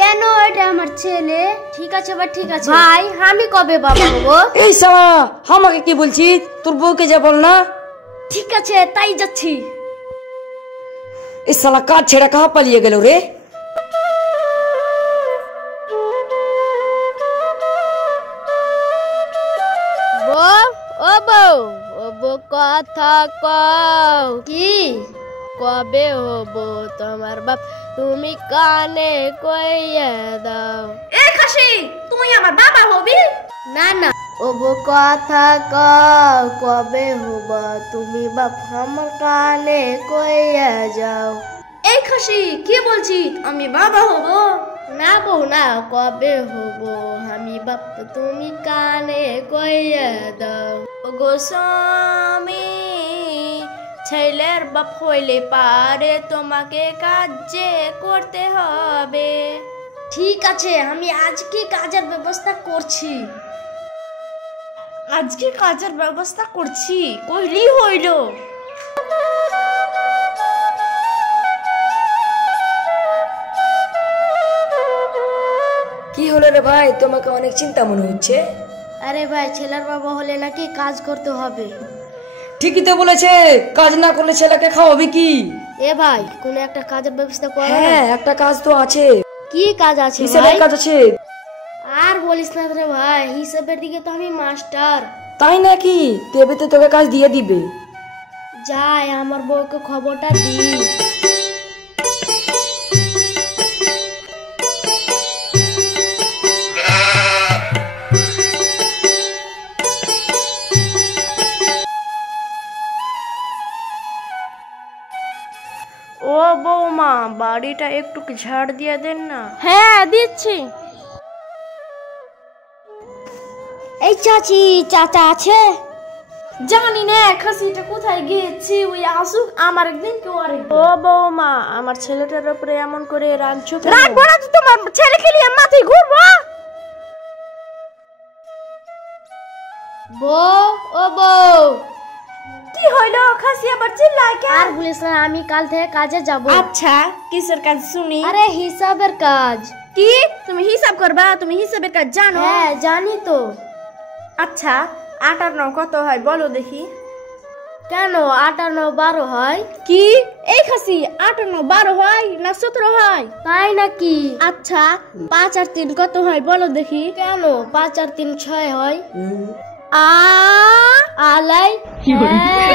কেন? এটা আমার ছেলে। ঠিক আছে ভাই, ঠিক আছে ভাই, আমি কবে বাবা হবো? এই শালা আমাকে কি বলছিস? তোর বউকে যা বল না। ঠিক আছে, তাই যাচ্ছি। এই শালা কাজ ছেড়ে কাহা পালিয়ে গেল রে? বউ, ও বউ, ও বউ কথা কও। কি? কবে হবো তোমার বাপ, তুমি কানে কইয়া দাও। এ খাসি, তুই আমার বাবা হবি? না না, ও বউ কথা কও, কবে হবা তুমি বাপ, আমার কানে কইয়া যাও। এই খাসি কি বলছিস? আমি বাবা হব? না বউ না, কবে হবো আমি বাপ, তুমি কানে কইয়া দাও। ও গো স্বামী, ছেলের বাপ হইলে পারে তোমাকে কাজ যে করতে হবে। ঠিক আছে, আমি আজকে কাজের ব্যবস্থা করছি। আজকে কাজের ব্যবস্থা করছি কইলি হইল। কি হলো রে ভাই, তোমাকে অনেক চিন্তা মনে হচ্ছে। আরে ভাই, ছেলের বাবা হলে নাকি কাজ করতে হবে। ঠিকই তো বলেছে, কাজ না করলে ছেলেকে খাওয়াবে কি? এ ভাই, কোন একটা কাজের ব্যবস্থা করো না। হ্যাঁ, একটা কাজ তো আছে। কি কাজ আছে হিসাবের ভাই? কাজ আছে। আর বলিস না রে ভাই, হিসাবের দিকে তো আমি মাস্টার। তাই নাকি? দেবে তো, তোকে কাজ দিয়ে দিবে। যাই আমার বউকে খবরটা দি। ও বৌমা, বাড়িটা একটু ঝাড় দিয়ে দেন না। হ্যাঁ, দিচ্ছি। এই চাচি, চাচা আছে? জানি না খাসিটা কোথায় গিয়েছে, ওই আসুক আমার একদিন কেউ আরেকদিন। ও বৌমা, আমার ছেলেটার উপরে এমন করে রাখছো কেন? রাখবো না তো, তোমার ছেলেকে নিয়ে মাথায় ঘুরবো। বউ, ও বউ। কি হইলো? খাসি আবার চিল্লায় কেন? আর বলিস না, আমি কাল থেকে কাজে যাব। আচ্ছা, কিসের কাজ শুনি? আরে হিসাবের কাজ। কি? তুমি হিসাব করবা? তুমি হিসাবের কাজ জানো? হ্যাঁ, জানি তো। আচ্ছা, 8 আর 9 কত হয় বলো দেখি। কেন 8 আর 9 12 হয়? কি? এই খাসি 8 আর 9 12 হয় না 17 হয়? তাই নাকি? আচ্ছা, 5 আর 3 কত হয় বলো দেখি। কেন 5 আর 3 6 হয়? আ আলাই। হ্যাঁ,